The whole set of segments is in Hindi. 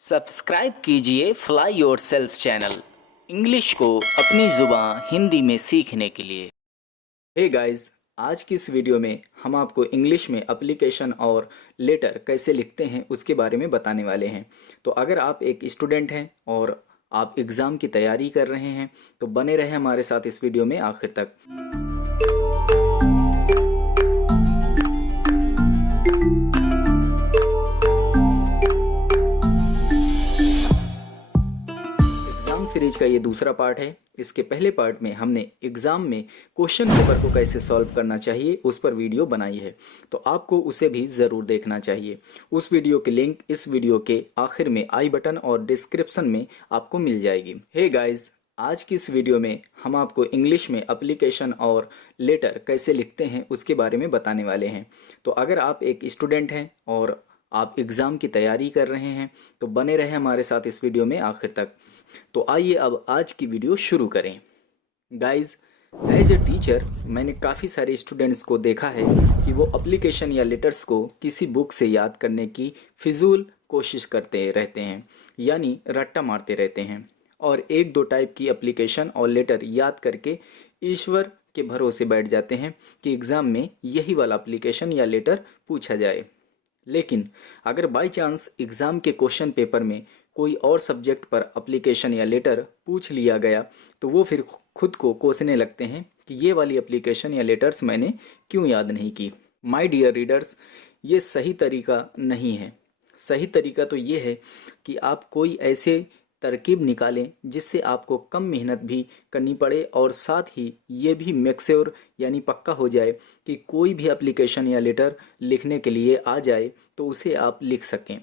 सब्सक्राइब कीजिए फ्लाई योरसेल्फ चैनल इंग्लिश को अपनी ज़ुबान हिंदी में सीखने के लिए। हे गाइस, आज की इस वीडियो में हम आपको इंग्लिश में एप्लीकेशन और लेटर कैसे लिखते हैं उसके बारे में बताने वाले हैं। तो अगर आप एक स्टूडेंट हैं और आप एग्ज़ाम की तैयारी कर रहे हैं तो बने रहें हमारे साथ इस वीडियो में आखिर तक। एग्ज़ाम सीरीज का ये दूसरा पार्ट है। इसके पहले पार्ट में हमने एग्ज़ाम में क्वेश्चन पेपर को कैसे सॉल्व करना चाहिए उस पर वीडियो बनाई है, तो आपको उसे भी ज़रूर देखना चाहिए। उस वीडियो की लिंक इस वीडियो के आखिर में आई बटन और डिस्क्रिप्शन में आपको मिल जाएगी। हे गाइस, आज की इस वीडियो में हम आपको इंग्लिश में एप्लीकेशन और लेटर कैसे लिखते हैं उसके बारे में बताने वाले हैं। तो अगर आप एक स्टूडेंट हैं और आप एग्ज़ाम की तैयारी कर रहे हैं तो बने रहें हमारे साथ इस वीडियो में आखिर तक। तो आइए अब आज की वीडियो शुरू करें। गाइस, एज ए टीचर मैंने काफ़ी सारे स्टूडेंट्स को देखा है कि वो एप्लीकेशन या लेटर्स को किसी बुक से याद करने की फिजूल कोशिश करते रहते हैं, यानी रट्टा मारते रहते हैं और एक दो टाइप की एप्लीकेशन और लेटर याद करके ईश्वर के भरोसे बैठ जाते हैं कि एग्ज़ाम में यही वाला एप्लीकेशन या लेटर पूछा जाए। लेकिन अगर बाय चांस एग्ज़ाम के क्वेश्चन पेपर में कोई और सब्जेक्ट पर एप्लीकेशन या लेटर पूछ लिया गया तो वो फिर खुद को कोसने लगते हैं कि ये वाली एप्लीकेशन या लेटर्स मैंने क्यों याद नहीं की। माय डियर रीडर्स, ये सही तरीका नहीं है। सही तरीका तो ये है कि आप कोई ऐसे तरकीब निकालें जिससे आपको कम मेहनत भी करनी पड़े और साथ ही ये भी मेक श्योर यानी पक्का हो जाए कि कोई भी एप्लीकेशन या लेटर लिखने के लिए आ जाए तो उसे आप लिख सकें।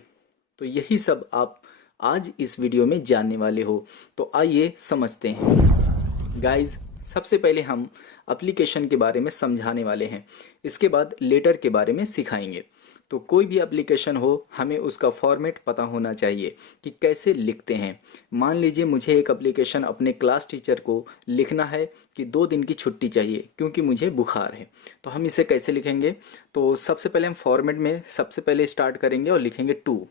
तो यही सब आप आज इस वीडियो में जानने वाले हो, तो आइए समझते हैं। गाइस, सबसे पहले हम एप्लीकेशन के बारे में समझाने वाले हैं, इसके बाद लेटर के बारे में सिखाएंगे। तो कोई भी एप्लीकेशन हो हमें उसका फॉर्मेट पता होना चाहिए कि कैसे लिखते हैं। मान लीजिए मुझे एक एप्लीकेशन अपने क्लास टीचर को लिखना है कि 2 दिन की छुट्टी चाहिए क्योंकि मुझे बुखार है, तो हम इसे कैसे लिखेंगे? तो सबसे पहले हम फॉर्मेट में सबसे पहले स्टार्ट करेंगे और लिखेंगे टू।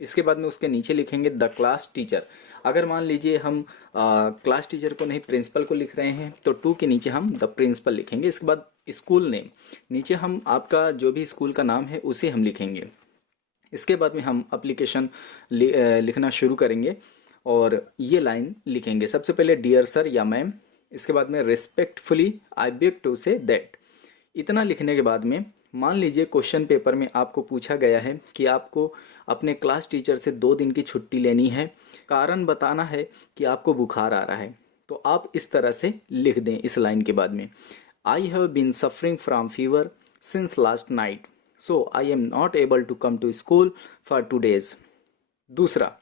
इसके बाद में उसके नीचे लिखेंगे द क्लास टीचर। अगर मान लीजिए हम क्लास टीचर को नहीं प्रिंसिपल को लिख रहे हैं तो टू के नीचे हम द प्रिंसिपल लिखेंगे। इसके बाद स्कूल नेम, नीचे हम आपका जो भी स्कूल का नाम है उसे हम लिखेंगे। इसके बाद में हम एप्लीकेशन लिखना शुरू करेंगे और ये लाइन लिखेंगे। सबसे पहले डियर सर या मैम, इसके बाद में respectfully I beg to say that. इतना लिखने के बाद में मान लीजिए क्वेश्चन पेपर में आपको पूछा गया है कि आपको अपने क्लास टीचर से 2 दिन की छुट्टी लेनी है, कारण बताना है कि आपको बुखार आ रहा है, तो आप इस तरह से लिख दें इस लाइन के बाद में, I have been suffering from fever since last night so I am not able to come to school for 2 days। दूसरा,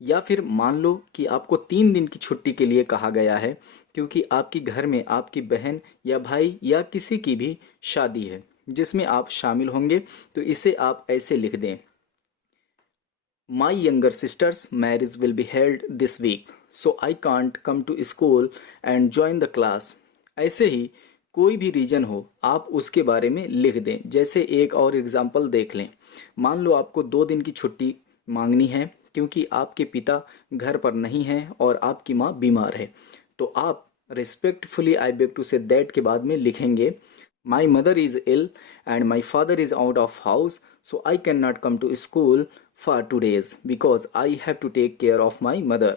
या फिर मान लो कि आपको 3 दिन की छुट्टी के लिए कहा गया है क्योंकि आपकी घर में आपकी बहन या भाई या किसी की भी शादी है जिसमें आप शामिल होंगे, तो इसे आप ऐसे लिख दें, my younger sister's marriage will be held this week so I can't come to school and join the class. ऐसे ही कोई भी रीज़न हो आप उसके बारे में लिख दें। जैसे एक और एग्जांपल देख लें, मान लो आपको 2 दिन की छुट्टी मांगनी है क्योंकि आपके पिता घर पर नहीं हैं और आपकी माँ बीमार है, तो आप respectfully I beg to say that के बाद में लिखेंगे, my mother is ill and my father is out of house so I can not come to school for 2 days because I have to take care of my mother.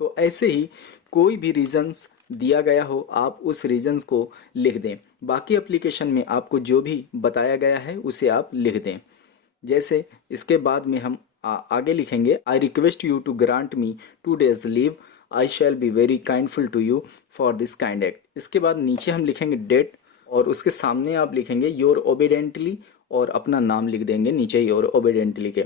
तो ऐसे ही कोई भी रीजंस दिया गया हो आप उस रीजंस को लिख दें। बाकी एप्लीकेशन में आपको जो भी बताया गया है उसे आप लिख दें। जैसे इसके बाद में हम आगे लिखेंगे, I request you to grant me 2 days leave, I shall be very kindful to you for this kind act. इसके बाद नीचे हम लिखेंगे डेट और उसके सामने आप लिखेंगे योर ओबीडेंटली और अपना नाम लिख देंगे नीचे योर ओबीडेंटली के।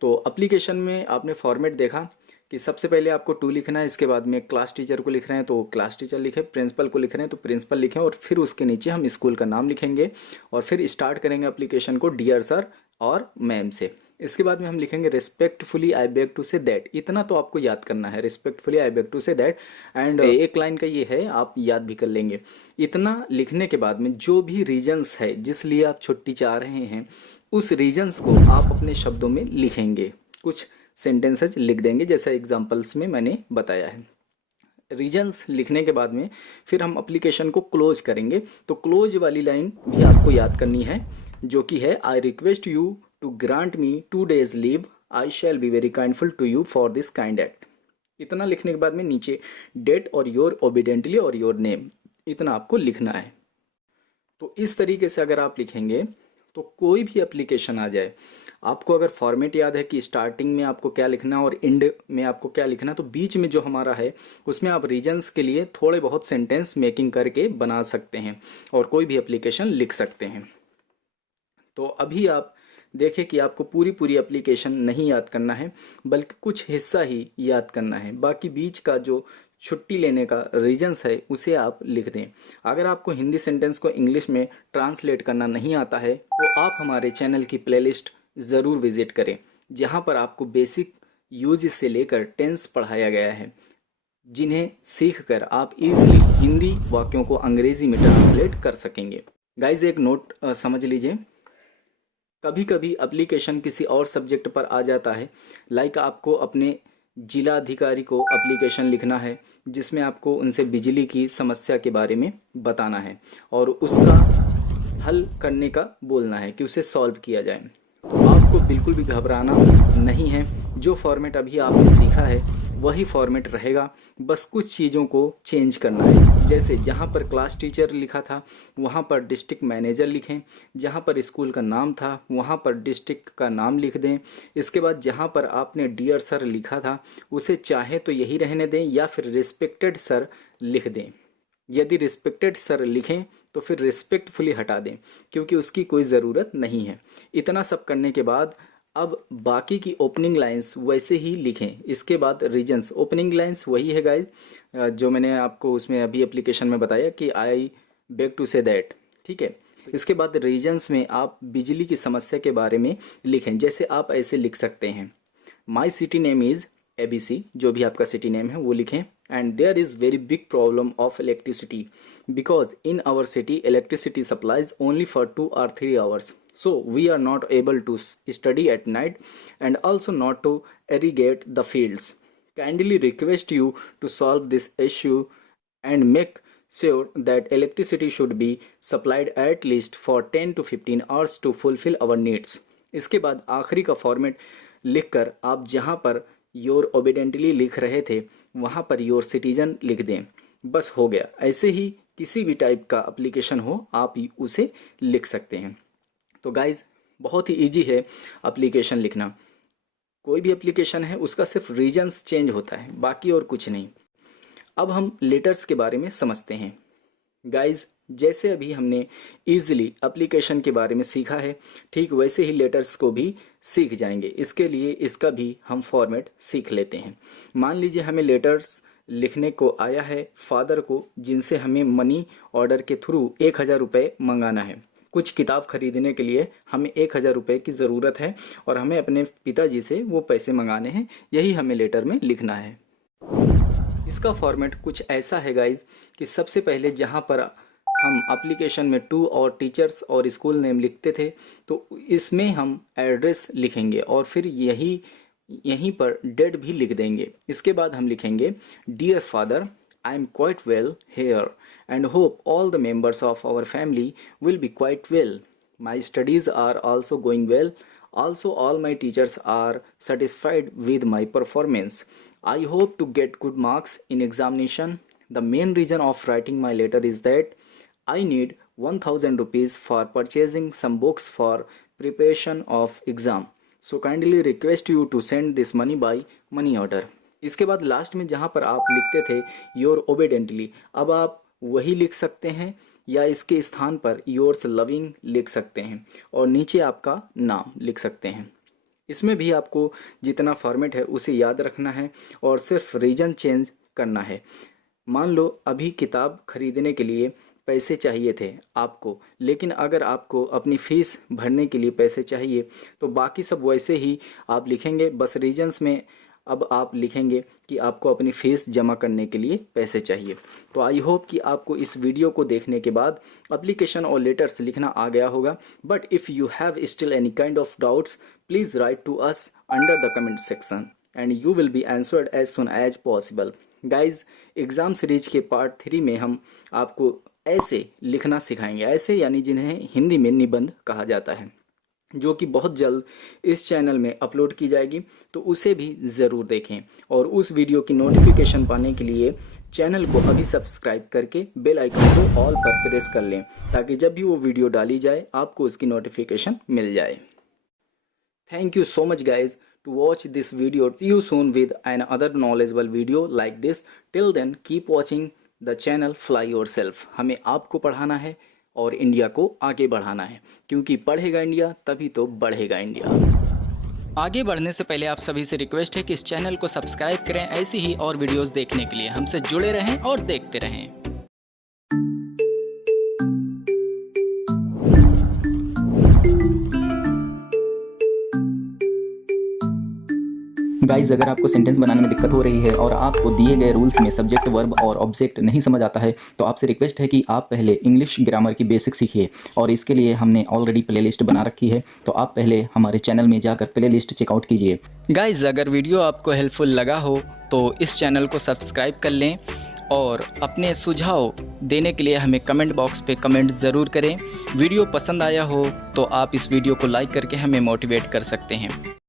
तो एप्लीकेशन में आपने फॉर्मेट देखा कि सबसे पहले आपको टू लिखना है, इसके बाद में क्लास टीचर को लिख रहे हैं तो क्लास टीचर लिखें, प्रिंसिपल को लिख रहे हैं तो प्रिंसिपल लिखें और फिर उसके नीचे हम स्कूल का नाम लिखेंगे और फिर स्टार्ट करेंगे एप्लीकेशन को डियर सर और मैम से। इसके बाद में हम लिखेंगे respectfully I beg to say that. इतना तो आपको याद करना है, respectfully I beg to say that, and एक लाइन का ये है आप याद भी कर लेंगे। इतना लिखने के बाद में जो भी रीजंस है जिस लिए आप छुट्टी चाह रहे हैं उस रीजंस को आप अपने शब्दों में लिखेंगे। कुछ सेंटेंसेज लिख देंगे जैसा एग्जांपल्स में मैंने बताया है। रीजन्स लिखने के बाद में फिर हम एप्लीकेशन को क्लोज करेंगे। तो क्लोज वाली लाइन भी आपको याद करनी है, जो कि है I request you to grant me 2 days leave, I shall be very kindful to you for this kind act. इतना लिखने के बाद में नीचे डेट और योर ओबीडेंटली और योर नेम, इतना आपको लिखना है। तो इस तरीके से अगर आप लिखेंगे तो कोई भी एप्लीकेशन आ जाए, आपको अगर फॉर्मेट याद है कि स्टार्टिंग में आपको क्या लिखना है और एंड में आपको क्या लिखना है, तो बीच में जो हमारा है उसमें आप रीजन्स के लिए थोड़े बहुत सेंटेंस मेकिंग करके बना सकते हैं और कोई भी एप्लीकेशन लिख सकते हैं। तो अभी आप देखें कि आपको पूरी एप्लीकेशन नहीं याद करना है, बल्कि कुछ हिस्सा ही याद करना है। बाकी बीच का जो छुट्टी लेने का रीजन्स है उसे आप लिख दें। अगर आपको हिंदी सेंटेंस को इंग्लिश में ट्रांसलेट करना नहीं आता है तो आप हमारे चैनल की प्लेलिस्ट ज़रूर विजिट करें, जहां पर आपको बेसिक यूज से लेकर टेंस पढ़ाया गया है, जिन्हें सीखकर आप इजीली हिंदी वाक्यों को अंग्रेजी में ट्रांसलेट कर सकेंगे। गाइज एक नोट समझ लीजिए, कभी कभी एप्लीकेशन किसी और सब्जेक्ट पर आ जाता है, लाइक आपको अपने जिला अधिकारी को एप्लीकेशन लिखना है जिसमें आपको उनसे बिजली की समस्या के बारे में बताना है और उसका हल करने का बोलना है कि उसे सॉल्व किया जाए। तो आपको बिल्कुल भी घबराना नहीं है, जो फॉर्मेट अभी आपने सीखा है वही फॉर्मेट रहेगा, बस कुछ चीज़ों को चेंज करना है। जैसे जहाँ पर क्लास टीचर लिखा था वहाँ पर डिस्ट्रिक्ट मैनेजर लिखें, जहाँ पर स्कूल का नाम था वहाँ पर डिस्ट्रिक्ट का नाम लिख दें। इसके बाद जहाँ पर आपने डियर सर लिखा था उसे चाहे तो यही रहने दें या फिर रिस्पेक्टेड सर लिख दें। यदि रिस्पेक्टेड सर लिखें तो फिर रिस्पेक्टफुली हटा दें, क्योंकि उसकी कोई ज़रूरत नहीं है। इतना सब करने के बाद अब बाकी की ओपनिंग लाइंस वैसे ही लिखें। इसके बाद रीजन्स, ओपनिंग लाइंस वही है गाइज जो मैंने आपको उसमें अभी एप्लीकेशन में बताया कि I beg to say that, ठीक है। इसके बाद रीजन्स में आप बिजली की समस्या के बारे में लिखें। जैसे आप ऐसे लिख सकते हैं, my city name is ABC, जो भी आपका सिटी नेम है वो लिखें, and there is very big problem of electricity because in our city electricity supplies only for 2 or 3 hours, so we are not able to study at night and also not to irrigate the fields. Kindly request you to solve this issue and make sure that electricity should be supplied at least for 10 to 15 hours to fulfill our needs. इसके बाद आखिरी का फॉर्मेट लिखकर आप जहाँ पर योर ओबीडेंटली लिख रहे थे वहाँ पर योर सिटीजन लिख दें, बस हो गया। ऐसे ही किसी भी टाइप का एप्लीकेशन हो आप उसे लिख सकते हैं। तो गाइज़ बहुत ही इजी है एप्लीकेशन लिखना। कोई भी एप्लीकेशन है उसका सिर्फ रीजन्स चेंज होता है, बाकी और कुछ नहीं। अब हम लेटर्स के बारे में समझते हैं। गाइज़ जैसे अभी हमने ईजिली एप्लीकेशन के बारे में सीखा है, ठीक वैसे ही लेटर्स को भी सीख जाएंगे। इसके लिए इसका भी हम फॉर्मेट सीख लेते हैं। मान लीजिए हमें लेटर्स लिखने को आया है फादर को, जिनसे हमें मनी ऑर्डर के थ्रू 1000 रुपये मंगाना है। कुछ किताब खरीदने के लिए हमें 1000 रुपये की ज़रूरत है और हमें अपने पिताजी से वो पैसे मंगाने हैं, यही हमें लेटर में लिखना है। इसका फॉर्मेट कुछ ऐसा है गाइज कि सबसे पहले जहाँ पर हम एप्लीकेशन में टू और टीचर्स और स्कूल नेम लिखते थे, तो इसमें हम एड्रेस लिखेंगे और फिर यहीं पर डेट भी लिख देंगे। इसके बाद हम लिखेंगे dear father, I am quite well here and hope all the members of our family will be quite well. My studies are also going well. Also, all my teachers are satisfied with my performance. I hope to get good marks in examination. The main reason of writing my letter is that I need 1000 rupees for purchasing some books for preparation of exam. So kindly request you to send this money by money order. इसके बाद लास्ट में जहाँ पर आप लिखते थे योर ओबीडेंटली, अब आप वही लिख सकते हैं या इसके स्थान पर योर्स लविंग लिख सकते हैं और नीचे आपका नाम लिख सकते हैं। इसमें भी आपको जितना फॉर्मेट है उसे याद रखना है और सिर्फ रीजन चेंज करना है। मान लो अभी किताब खरीदने के लिए पैसे चाहिए थे आपको, लेकिन अगर आपको अपनी फ़ीस भरने के लिए पैसे चाहिए तो बाकी सब वैसे ही आप लिखेंगे, बस रीजन्स में अब आप लिखेंगे कि आपको अपनी फ़ीस जमा करने के लिए पैसे चाहिए। तो आई होप कि आपको इस वीडियो को देखने के बाद एप्लीकेशन और लेटर्स लिखना आ गया होगा। But if you have still any kind of doubts, please write to us under the comment section and you will be answered as soon as possible. Guys, exam series के पार्ट 3 में हम आपको ऐसे लिखना सिखाएंगे, ऐसे यानी जिन्हें हिंदी में निबंध कहा जाता है, जो कि बहुत जल्द इस चैनल में अपलोड की जाएगी, तो उसे भी ज़रूर देखें। और उस वीडियो की नोटिफिकेशन पाने के लिए चैनल को अभी सब्सक्राइब करके बेल आइकन को ऑल पर प्रेस कर लें, ताकि जब भी वो वीडियो डाली जाए आपको उसकी नोटिफिकेशन मिल जाए। Thank you so much guys to watch this video. See you soon with another knowledgeable video like this. Till then keep watching the channel Fly Yourself. हमें आपको पढ़ाना है और इंडिया को आगे बढ़ाना है, क्योंकि पढ़ेगा इंडिया तभी तो बढ़ेगा इंडिया। आगे बढ़ने से पहले आप सभी से रिक्वेस्ट है कि इस चैनल को सब्सक्राइब करें ऐसी ही और वीडियोस देखने के लिए। हमसे जुड़े रहें और देखते रहें। गाइस, अगर आपको सेंटेंस बनाने में दिक्कत हो रही है और आपको दिए गए रूल्स में सब्जेक्ट, वर्ब और ऑब्जेक्ट नहीं समझ आता है, तो आपसे रिक्वेस्ट है कि आप पहले इंग्लिश ग्रामर की बेसिक सीखिए। और इसके लिए हमने ऑलरेडी प्लेलिस्ट बना रखी है, तो आप पहले हमारे चैनल में जाकर प्लेलिस्ट चेकआउट कीजिए। गाइस, अगर वीडियो आपको हेल्पफुल लगा हो तो इस चैनल को सब्सक्राइब कर लें और अपने सुझाव देने के लिए हमें कमेंट बॉक्स पे कमेंट ज़रूर करें। वीडियो पसंद आया हो तो आप इस वीडियो को लाइक करके हमें मोटिवेट कर सकते हैं।